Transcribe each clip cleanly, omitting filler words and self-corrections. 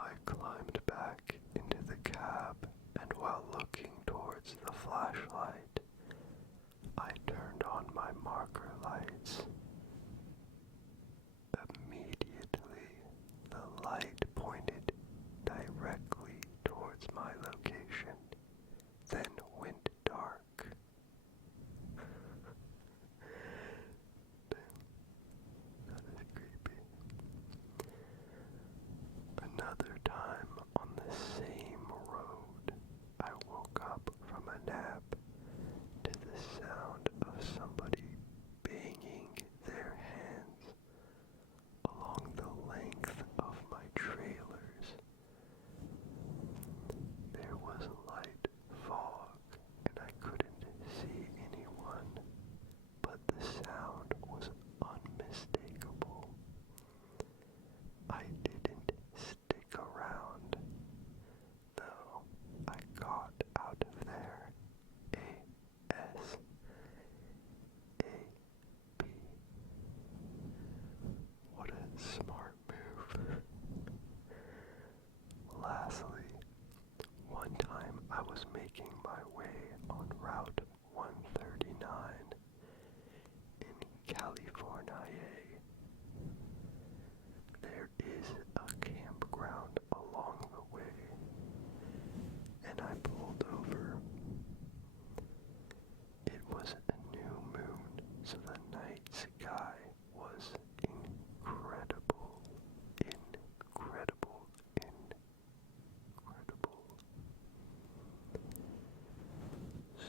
I climbed back into the cab, and while looking towards the flashlight, I turned on my marker lights. Immediately, the light pointed directly towards my location, then went dark. Damn, that is creepy. Another time on the same road, I woke up from a nap to the sound of somebody banging their hands along the length of my trailers. There was light fog and I couldn't see anyone, but the sound was unmistakable. I didn't stick around, though. I got out of there ASAP. What a smart move. Lastly, one time I was making my way on Route 139 in California. There is a campground along the way, and I pulled over. It was a new moon, so the night sky was incredible, incredible, incredible.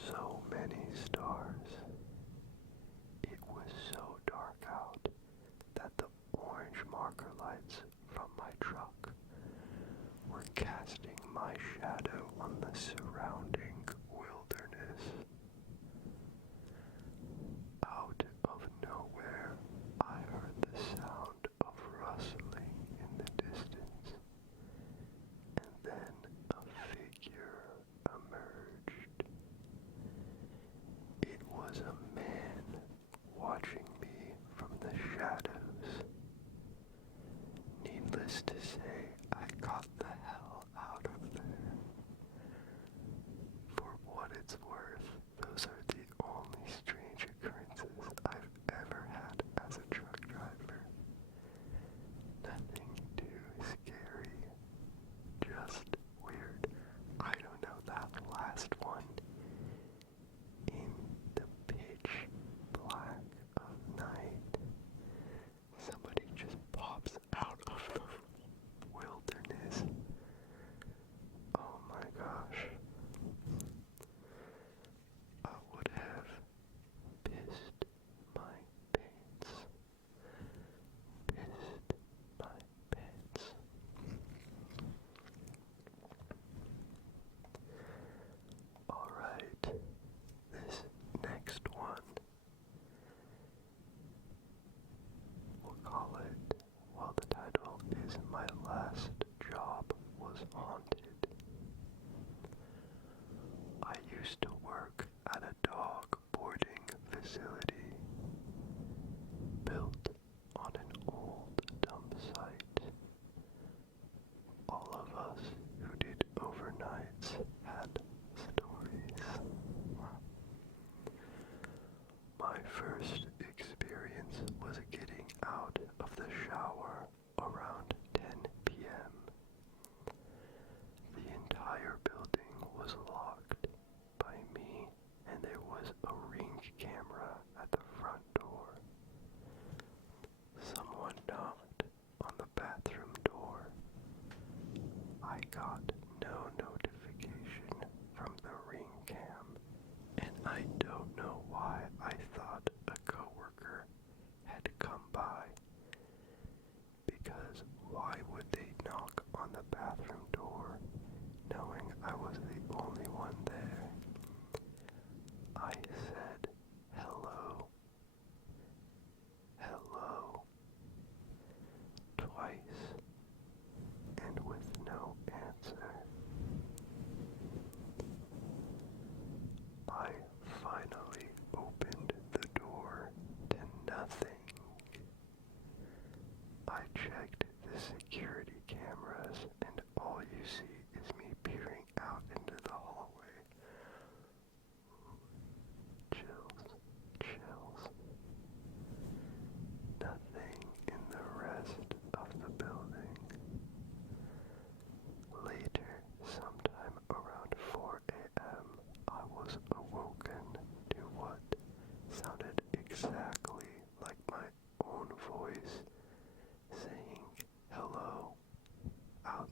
So many stars. It was so dark out that the orange marker lights from my truck were casting my shadow on the surrounding wilderness. Out of nowhere, I heard the sound of rustling in the distance, and then a figure emerged. It was a man watching me from the shadows. Needless to say, I got the hell out of there. For what it's worth, those are the only strange occurrences I've ever had as a truck driver. Nothing too scary, just weird. I don't know, that last one, in the pitch black of night, somebody just pops out of the wilderness. Oh my gosh. I would have pissed my pants. Pissed my pants. Alright, this next one, we'll call it, well, the title is My Last Job Was Haunted. I used to work at a dog boarding facility built on an old dump site. All of us who did overnights had stories. My first experience was getting out of the shower around 10 p.m. The entire building was locked by me, and there was a Ring camera at the front door. Someone knocked on the bathroom door. I got no notification from the Ring cam, and I don't know why I thought a coworker had come by, because why would they knock on the bathroom door knowing I was the only one there? I said, hello, hello, twice, and with no answer.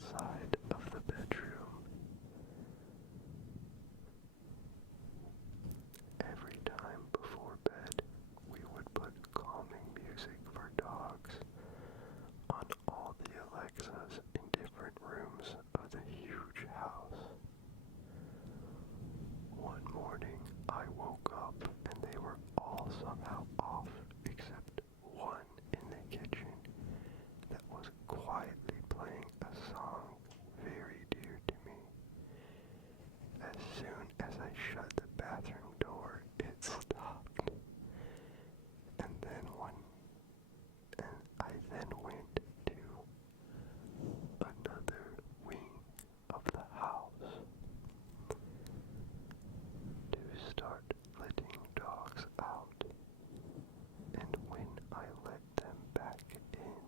outside of the bedroom. Every time before bed, we would put calming music for dogs on all the Alexas in different rooms of the huge house. One morning, I woke up and they were all somehow off except one in the kitchen that was quietly playing a song very dear to me. As soon as I shut the bathroom door, it stopped. And I then went to another wing of the house to start letting dogs out. And when I let them back in,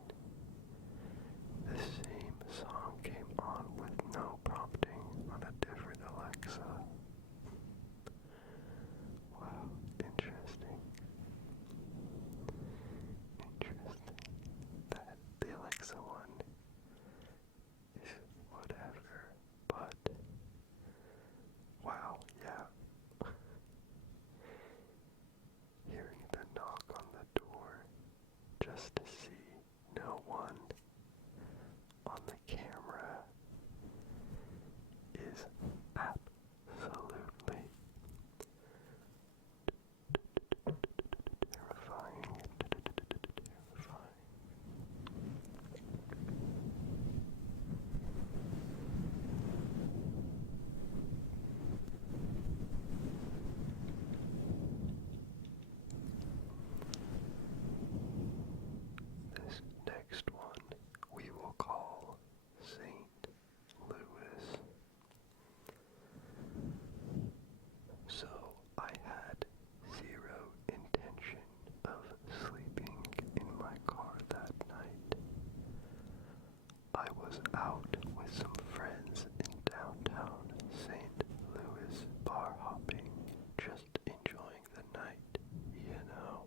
the same song came on with no prompting on a different Alexa. Wow, interesting. That the Alexa one is whatever, but wow, yeah. Hearing the knock on the door just to see no one on the camera is absolutely terrifying. This next one we will call St. Louis. So I had zero intention of sleeping in my car that night. I was out with some friends in downtown St. Louis bar hopping, just enjoying the night, you know.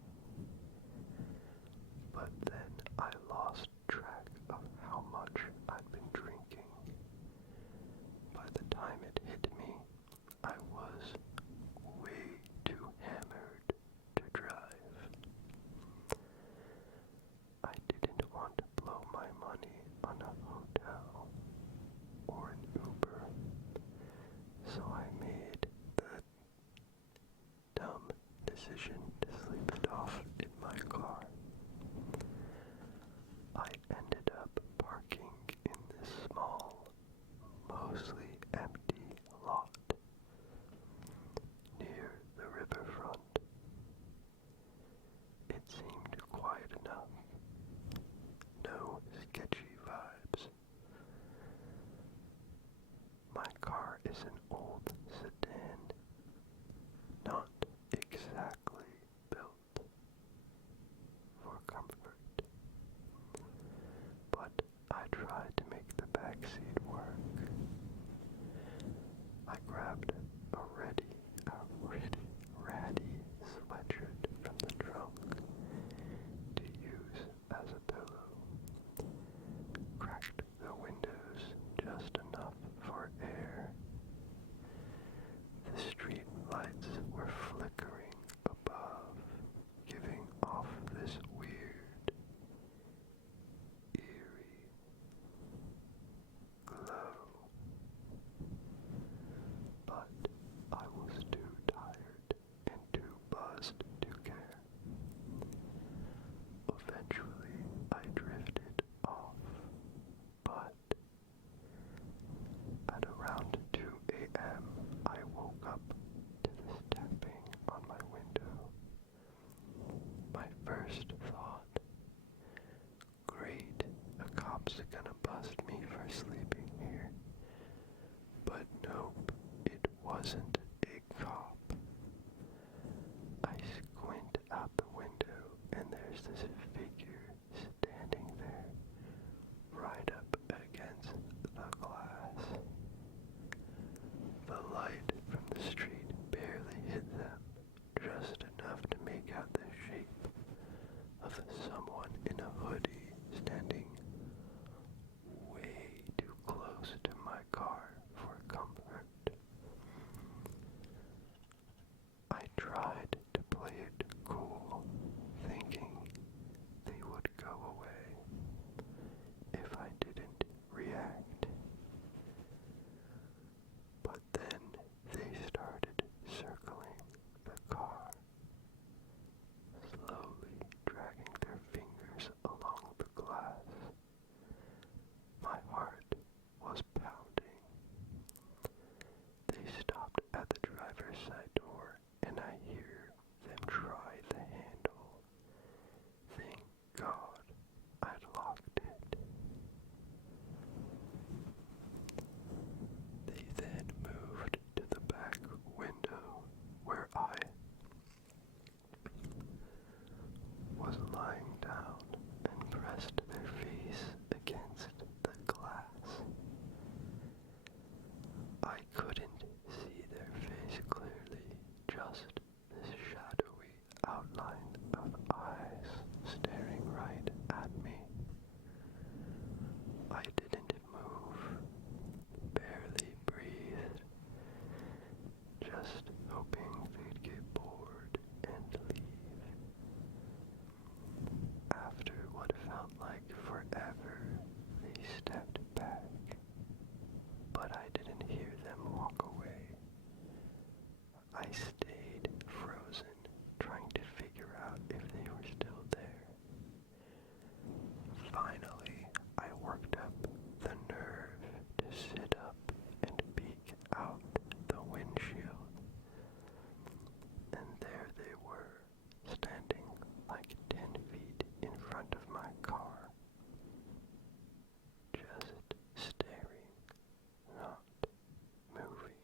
But then I lost track of how much I'd been drinking. By the time it hit me, I was way too hammered to drive. I didn't want to blow my money on a hotel or an Uber, so I made the dumb decision to sleep it off in my car. I ended up parking in this small, mostly empty lot near the riverfront. It seemed quiet enough. No sketchy vibes. My car is an old sedan, not exactly built for comfort. But I tried to make the backseat work. I grabbed a ratty sweatshirt from the trunk to use as a pillow. Cracked the windows just enough for air. The street lights were flickering above, giving off this weird, eerie glow. But I was too tired and too buzzed to care. Eventually, I drifted off, but at around 2 a.m., I woke up to this tapping on my window. My first thought, great, a cop's gonna bust me for sleeping here. But nope, it wasn't a cop. I squint out the window and there's this figure standing there, right up against the glass. The light from the street barely hit them, just enough to make out the shape of someone in a hoodie standing way too driver's side door and I hear them try the handle. Thank God I'd locked it. They then moved to the back window where I was lying down and pressed their face against the glass. I couldn't see their face clearly, just this shadowy outline of eyes staring right at me. I didn't move, barely breathed, just hoping they'd get bored and leave. After what felt like forever, they stepped back, but I didn't hear them walk away. I stayed frozen, trying to figure out if they were still there. Finally, I worked up the nerve to sit up and peek out the windshield. And there they were, standing like 10 feet in front of my car. Just staring, not moving.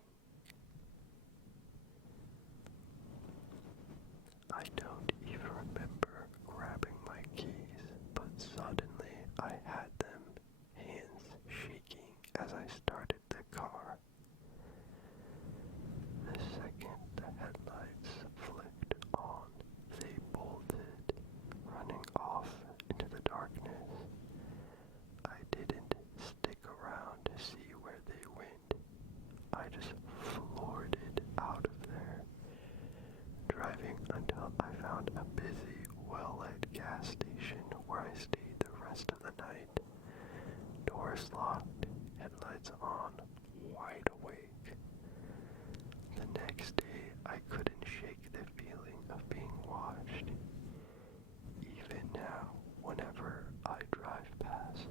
I don't even remember grabbing my keys, but suddenly I had them, hands shaking as I started the car. The second the headlights flicked on, they bolted, running off into the darkness. I didn't stick around to see where they went. I just floored it out of there, driving until I found a busy, well-lit gas station where I stayed the rest of the night. Doors locked, headlights on, wide awake. The next day, I couldn't shake the feeling of being watched. Even now, whenever I drive past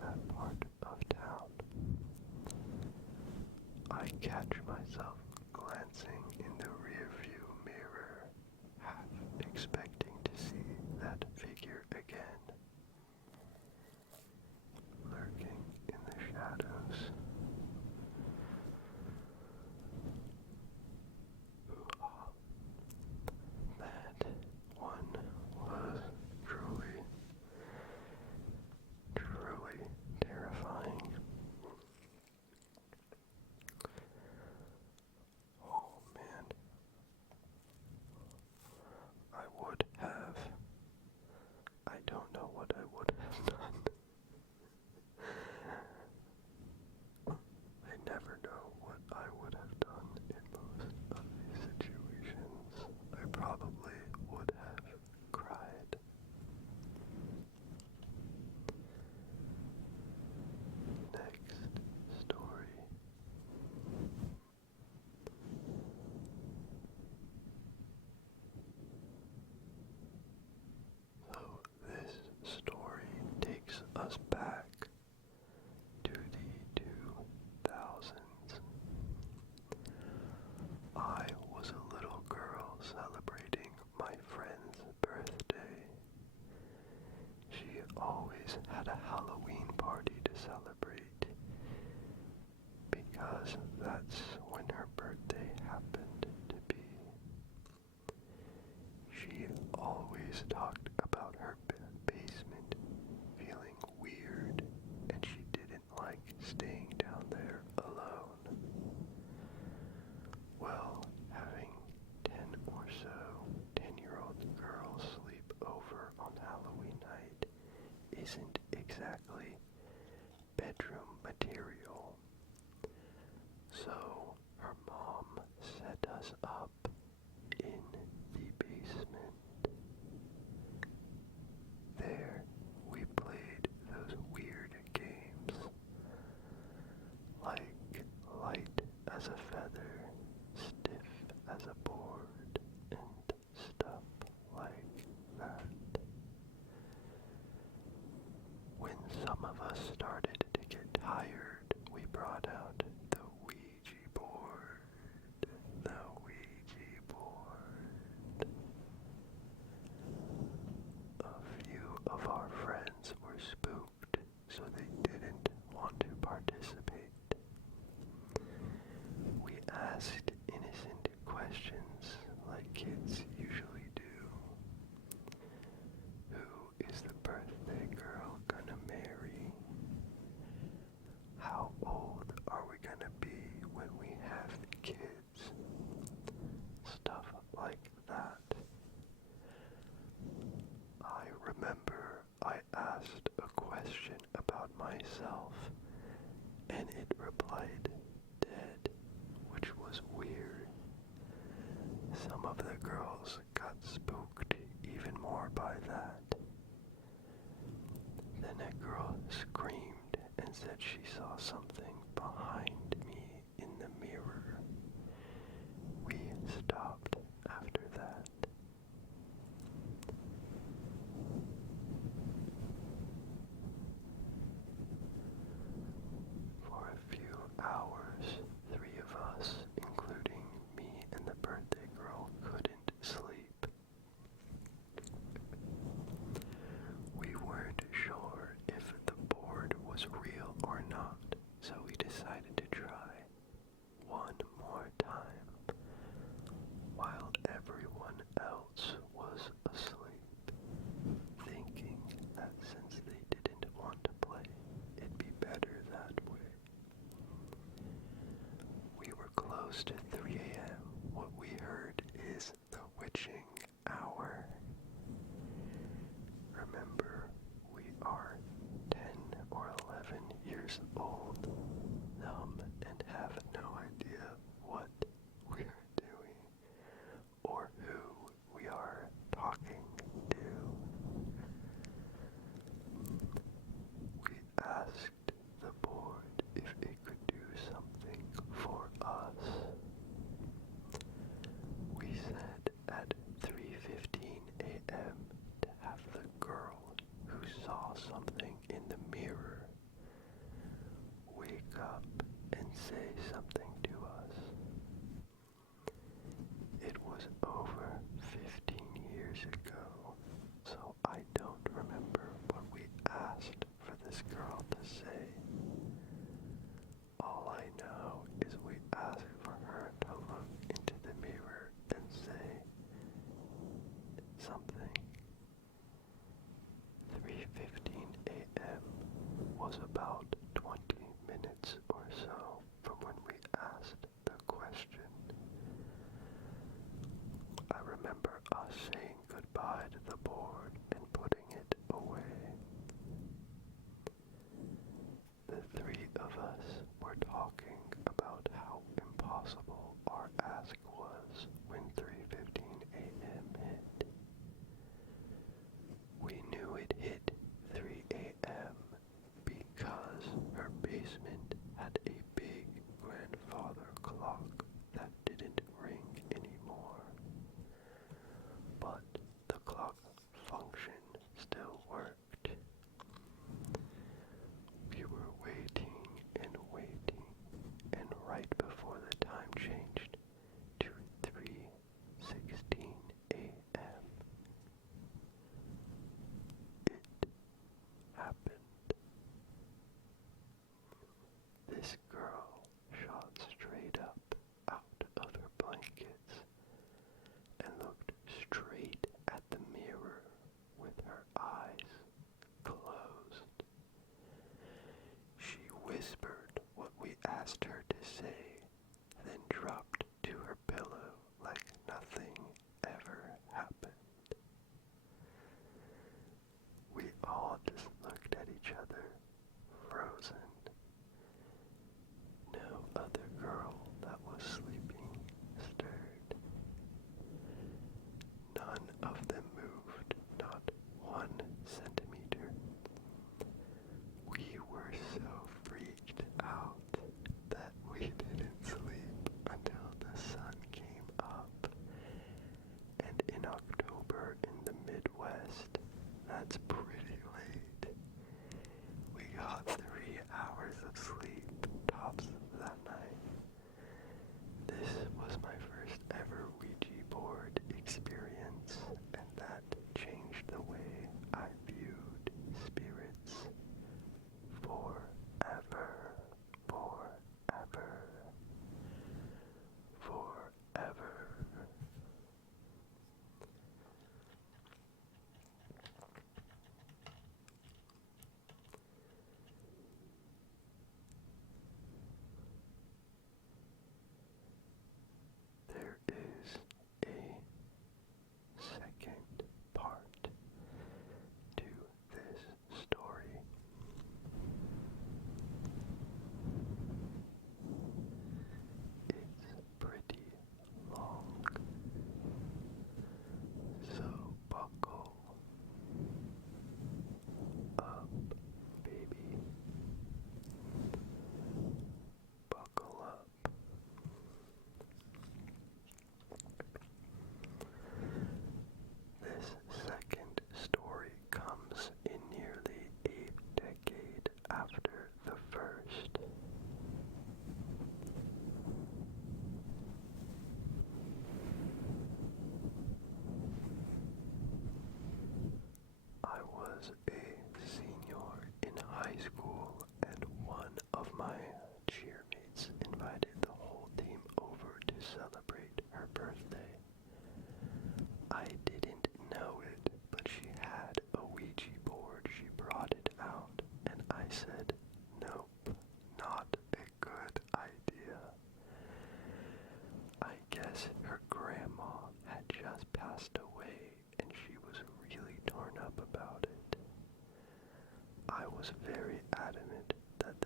that part of town, I catch myself glancing in the rearview mirror, half expecting to see that figure again, lurking in the shadows. That one was truly, truly terrifying. Oh man, I don't know what I would have done. close to 3 a.m., what we heard is the witching hour. Remember, we are 10 or 11 years old, numb, and have no idea what we are doing or who we are talking to. We asked the board if it could do something for us. We said at 3:15 a.m. to have the girl who saw something in the mirror wake up and say something to us. It was over 15 years ago, so I don't remember what we asked for this girl to say. All I know is we asked for her to look into the mirror and say something. 3:15 a.m. was about 20 minutes or so from when we asked the question. I remember us saying goodbye to the board and putting it away. The three of us were talking about how impossible our ask was when 3:15 a.m. hit. We knew it hit 3 a.m. because her basement had a big grandfather clock that didn't ring anymore. But the clock function still worked. We were waiting, and right before the time change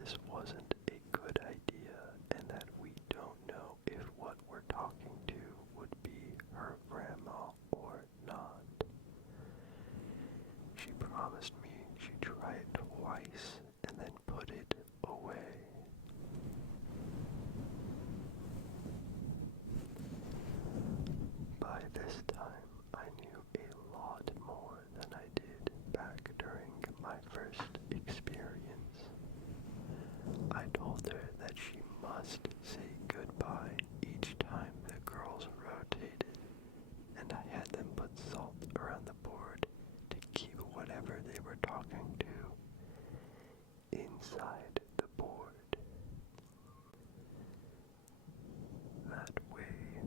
this wasn't a good idea and that we don't know if what we're talking to would be her grandma or not. She promised me she'd try it twice and then put it away. By this time, I knew a lot more than I did back during my first experience. I told her that she must say goodbye each time the girls rotated, and I had them put salt around the board to keep whatever they were talking to inside the board. That way,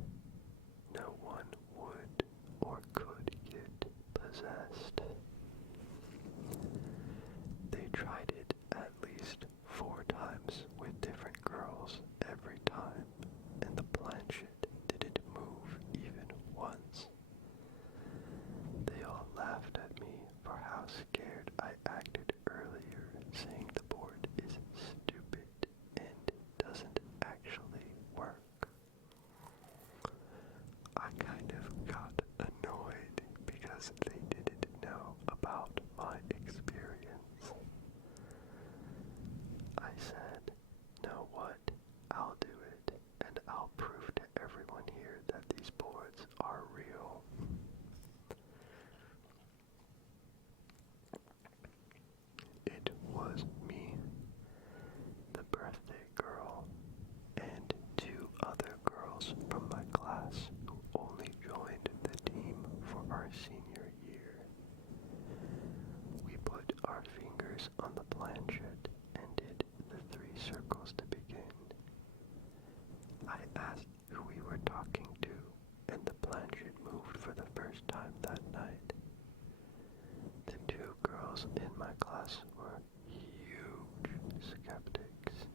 no one would or could get possessed. They tried it at least 4 times with different girls every time, and the planchette didn't move even once. They all laughed at me for how scared I acted earlier, saying the board is stupid and doesn't actually work. I kind of got annoyed because they didn't know about my experience. I said, "Know what? I'll do it, and I'll prove to everyone here that these boards are real." It was me, the birthday girl, and 2 other girls from my class who only joined the team for our senior year. We put our fingers on the planchette and did the 3 circles to begin. I asked who we were talking to, and the planchette moved for the first time that night. The 2 girls in my class were huge skeptics.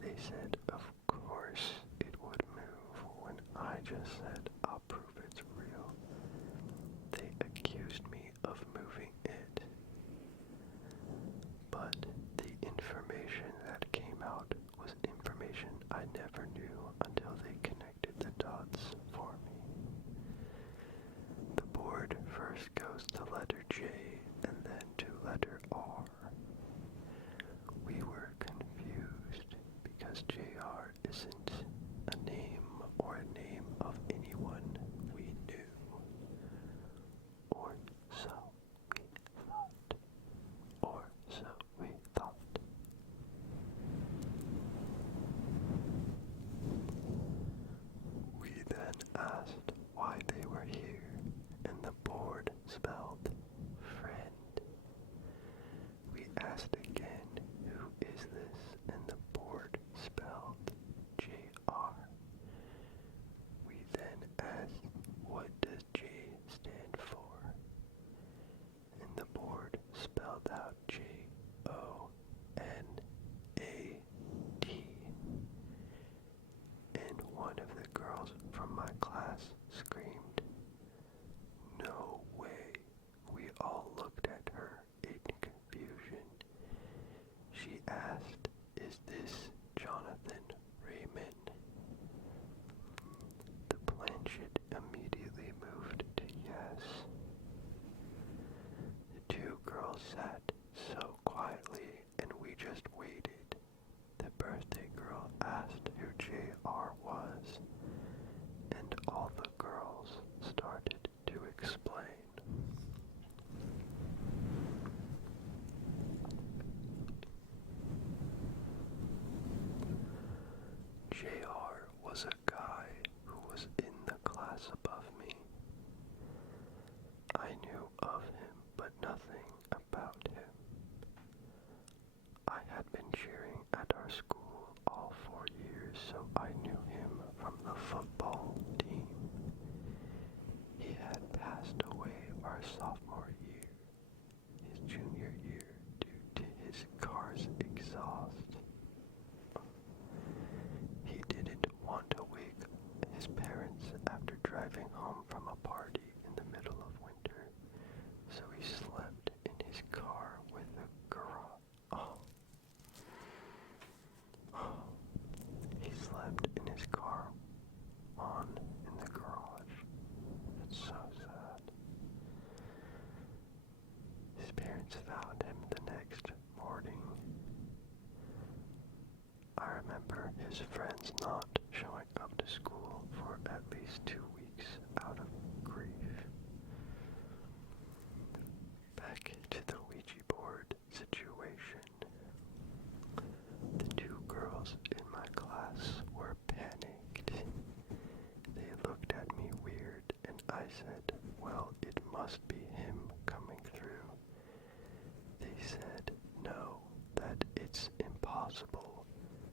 They said, of course it would move when I just said, I'll prove it's real. They accused me of moving it. But the information that came out was information I never knew until they connected the dots for me. The board first goes to letter J and then to letter R. We were confused because JR isn't a name or a name of anyone we knew. Or so we thought. Or so we thought. We then asked why they were here, and the board spelled friend. We asked again, who is this? And the board spelled JR. We then asked, what does J stand for? And the board spelled out JONAT. And one of the girls from my class screamed, "No way." We all looked at her in confusion. She asked, "Is this Jonathan Raymond?" The planchette immediately moved to yes. The 2 girls sat so quietly and we just waited. The birthday girl asked who JR was, and all the girls started to explain. JR was a guy who was in the class above me. I knew of him, but nothing about him. I had been cheering at our school all 4 years, so I knew him from the football team. He had passed away our sophomore year, his junior year, due to his car's exhaust. He didn't want to wake his parents after driving home from a party in the middle of winter, so he slept in his car with a garage. Oh. was not showing up to school for at least 2 weeks out of grief. Back to the Ouija board situation. The two girls in my class were panicked. They looked at me weird, and I said, well, it must be him coming through. They said, no, that it's impossible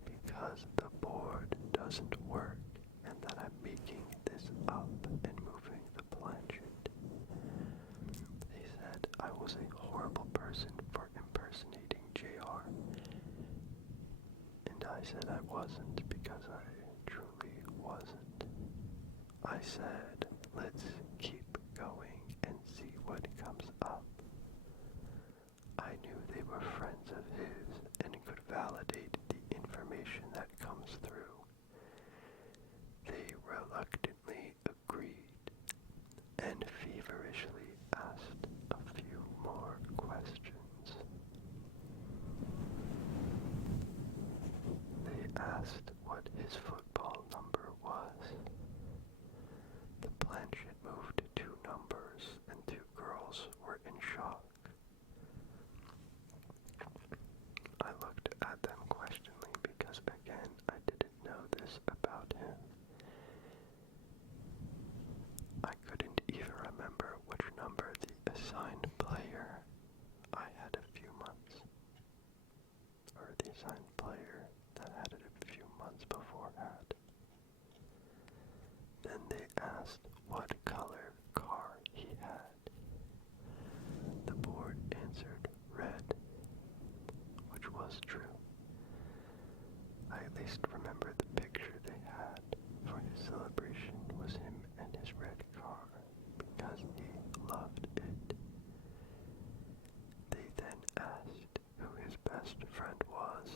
because the board doesn't work and that I'm making this up and moving the planchette. They said I was a horrible person for impersonating JR. And I said I wasn't because I truly wasn't. I said, let's keep going and see what comes up. I knew they were friends of his and could validate the information that comes through. They reluctantly agreed and feverishly asked a few more questions. They asked what his football number was. The planchette moved 2 numbers and 2 girls were in shock. I looked at them questioningly because, again, I didn't know this about him. I couldn't even remember which number the assigned player I had a few months, or the assigned player that had it a few months before had. Then they asked what color car he had. The board answered red, which was true. I at least remember the picture they had for his celebration was him and his red car because he loved it. They then asked who his best friend was,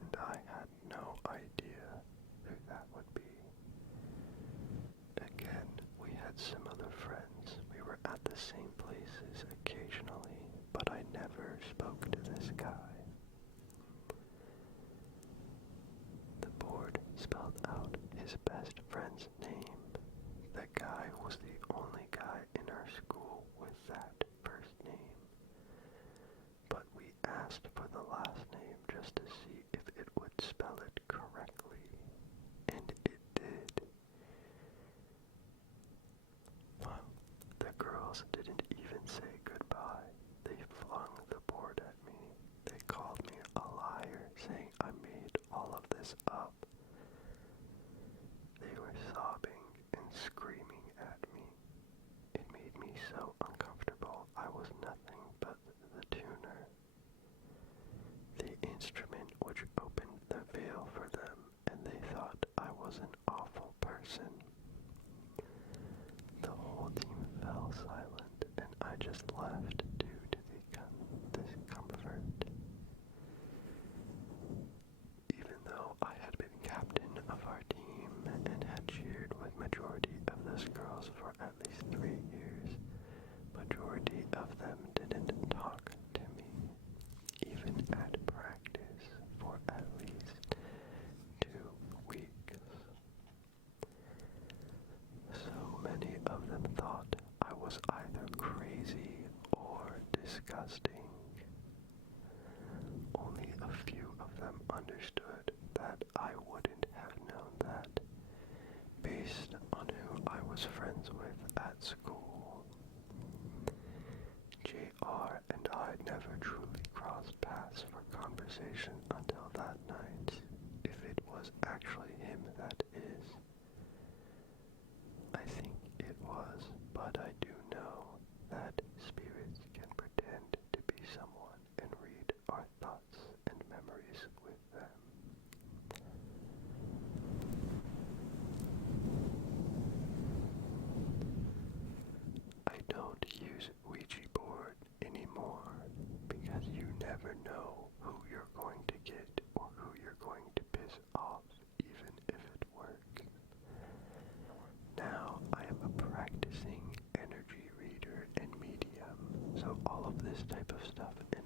and I had no idea who that would be. Again, we had similar friends. We were at the same places occasionally, but I never spoke to this guy. The board spelled out his best friend's name. The guy was the only guy in our school with that first name. But we asked for the last name just to see if it would spell it correctly. And it did. Well, the girls didn't even say goodbye. They flung the board at me. They called me a liar, saying I made all of this up. They were sobbing and screaming at me. It made me so uncomfortable. I was nothing but the tuner. The instrument which opened the veil for them, and they thought I was an awful person. The whole team fell silent, and I just left due to the discomfort. Even though I had been captain of our team and had cheered with majority of those girls for at least 3 years, majority of them didn't talk to me, even at practice, for at least 2 weeks. So many of them thought I was either crazy or disgusting. Only a few of them understood that I wouldn't have known that based on who I was friends with at school. JR and I never truly crossed paths for conversation until that night, if it was actually him that is. I think it was, but I do know that spirits can pretend to be someone and read our thoughts and memories with them. I don't use Ouija board anymore because you never know who you're going to get or who you're going to piss off, even if it works. Now I am a practicing energy reader and medium, so all of this type of stuff in